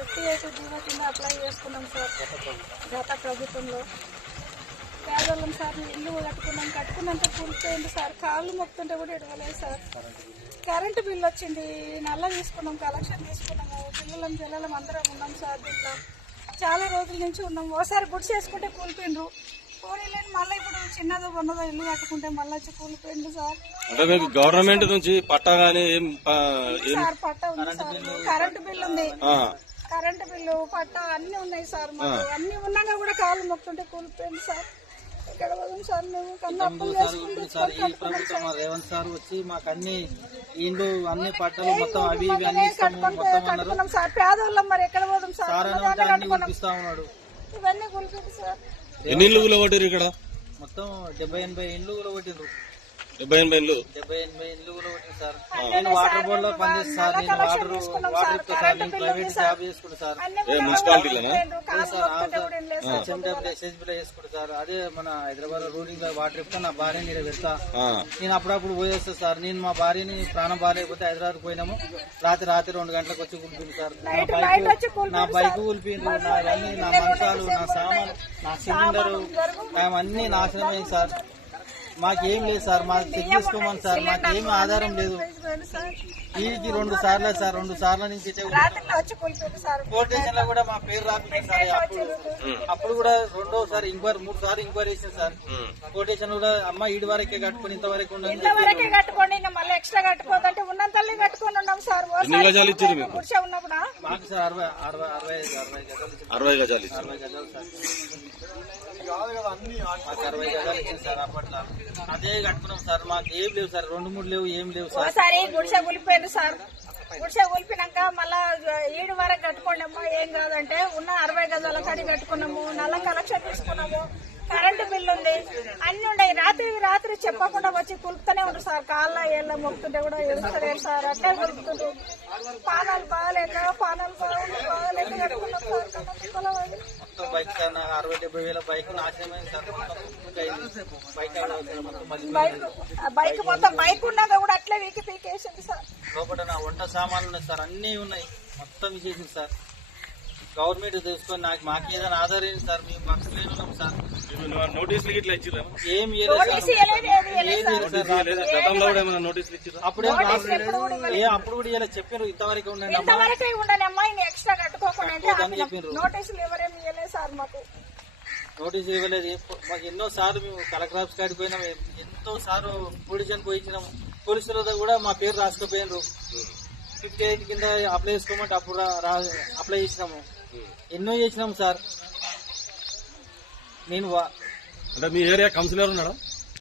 Eight GO కింద apply చేసుకున్నాం sir. గత ప్రభుత్వంలో. పేదవాళ్ళం సార్ ఇల్లు కట్టుకున్నాం కట్టుకున్నంత కూలిపోయింది సార్. కాళ్ళు మొక్కుతుంటే కూడా ఇడవలేదు సార్. కరెంటు బిల్ వచ్చింది నల్ల తీసుకున్నాం కలెక్షన్ తీసుకున్నాము పిల్లలం జల్లలం అందరం ఉన్నాం సార్ దీంట్లో. చాలా రోజుల నుంచి ఉన్నాం. ఓసారి గుడి చేసుకుంటే కూలిపోయిండ్రు. పోనీలేని మళ్ళీ ఇప్పుడు చిన్నదో ఉన్నదో ఇల్లు కట్టుకుంటే మళ్ళీ వచ్చి కూలిపోయింది సార్. అంటే మీకు గవర్నమెంట్ నుంచి పట్టా గానీ పట్ట ఉంది సార్. కరెంటు బిల్ ఉంది. కరెంటు బిల్లు పట్ట అన్ని ఉన్నాయి సార్ మాకు. అన్ని ఉన్నాగా కూడా కాళ్ళు మొక్కుంటే కూలిపోయింది సార్. ఇక్కడ పోదాం సార్ మేము చేసుకుంటే సార్. ఈ ప్రభుత్వం మా రేవంత్ సార్ వచ్చి మాకు అన్ని ఇండ్లు అన్ని పట్టాలు మొత్తం అవి ఇవి అన్ని ఇస్తాము మొత్తం అన్నారు. కట్టుకున్నాం సార్. పేదోళ్ళం మరి ఎక్కడ పోదాం సార్? సార్ అని ఉంటే అన్ని కురిపిస్తా ఉన్నాడు. ఇవన్నీ కూలిపోయింది సార్. ఎన్ని ఇల్లు కూలగొట్టారు ఇక్కడ? మొత్తం డెబ్బై ఎనభై ఇండ్లు కూడా కొట్టిండ్రు డెబ్బై ఎనభై ఇల్లు డెబ్బై ఎనభై ఇండ్లు కూడా కొట్టింది సార్. నేను వాటర్ బోర్డ్లో పనిచేస్తాను సార్. నేను వాటర్ వాటర్ ఇస్తా సార్ నేను ప్రైవేట్ జాబ్ చేసుకుంటా సార్. అన్ని ఏ మున్సిపాలిటీలోనా? సార్ చేసుకుంటా అదే మన హైదరాబాద్లో రూలింగ్లో వాటర్ ఇస్తా నా భార్య పెడతా. నేను అప్పుడప్పుడు పోయేస్తా సార్. నేను మా భార్యని ప్రాణం బాగాలేకపోతే హైదరాబాద్ పోయినాము. రాత్రి రాత్రి రెండు గంటలకు వచ్చి కూలిపోయింది సార్. నా బైక్ కూలిపోయింది నా నా అన్ని నా మంచాలు నా సామాన్ నా సిలిండరు అవన్నీ నాశనం అయింది సార్. మాకేం లేదు సార్ మాకు చెక్ చేసుకోమని సార్ మాకేం ఆధారం లేదు. వీరికి రెండు సార్లు సార్ రెండు సార్ల నుంచి పోలీస్ స్టేషన్లో కూడా మా పేరు రాపించారు సార్ అప్పుడు. అప్పుడు కూడా రెండోసారి ఇంక్వైరీ మూడు సార్లు ఎంక్వైరీ చేసింది సార్ స్టేషన్ కూడా అమ్మ ఈడి వరకే కట్టుకుని ఇంతవరకు కట్టుకోండి ఇంకా మళ్ళీ ఎక్స్ట్రా కట్టుకోదంటే ఉన్నంతల్లే కట్టుకొని ఉన్నాం సార్. ఎన్ని గజాలు ఇచ్చారు మీకు కూర్చో ఉన్నప్పుడు? మాకు సార్ అరవై అరవై అరవై ఐదు అరవై గజాలు ఇచ్చింది. అరవై గజాలు ఇచ్చారు. అరవై గజాలు సార్. మాకు అరవై గజాలు ఇచ్చింది సార్ అప్పట్లో. అదే కట్టుకున్నాం సార్. మాకు ఏం లేవు సార్. రెండు మూడు లేవు ఏం లేవు సార్. ఒకసారి గుడిసె కూలిపోయింది సార్. గుడిసె కూలిపోయినాక మళ్ళా ఏడు వరకు కట్టుకోండి ఏం కాదంటే ఉన్న అరవై గజాల కాడి కట్టుకున్నాము నల్ల కలెక్షన్ తీసుకున్నాము కరెంటు బిల్లు ఉంది అన్ని ఉన్నాయి. రాత్రి రాత్రి చెప్పకుండా వచ్చి కులుపుతూనే ఉంటారు సార్. కాళ్ళ ఏళ్ళ మొక్కుతుంటే కూడా తెలుస్తలేదు సార్. అట్టే కులుపుతుంటారు పానాలు బాగాలేక పానాలు బాగాలేక బాగాలేక కట్టుకున్నాం సార్ కన్నా పొలం అది. మొత్తం బైక్ సార్ నా అరవై డెబ్బై వేల బైక్. బైక్ మొత్తం బైక్ ఉన్నాక కూడా అట్లే వీకి పీకేసింది సార్. లోపల నా వంట సామాన్లు ఉన్నాయి సార్ అన్నీ ఉన్నాయి. మొత్తం ఇచ్చేసింది సార్. గవర్నమెంట్ తెలుసుకొని నాకు మాకు ఏదైనా ఆధారం సార్? మేము మాకు లేని ఉన్నాం సార్. నోటీసులు ఇట్లా ఇచ్చిరా ఏం అప్పుడే ఏ అప్పుడు కూడా ఇలా చెప్పారు ఇంతవరకు ఉండండి ఇంక ఎక్స్ట్రా కట్టుకోకుండా. నోటీసులు ఎవరేమి ఇవ్వలేదు సార్ మాకు. నోటీస్ ఇవ్వలేదు. మాకు ఎన్నో సార్లు మేము కలెక్టర్ ఆఫీస్ కాడికి పోయినాం ఎంతో సార్లు పోలీసులు పోయించినాము. పోలీసుల కూడా మా పేరు రాసుకుపోయినారు ఫిఫ్టీ ఎయిట్ కింద అప్లై చేసుకోమంటే అప్పుడు అప్లై చేసినాము. ఎన్నో చేసినాము సార్. నేను వా- అంటే మీ ఏరియా కౌన్సిలర్ ఉన్నాడా?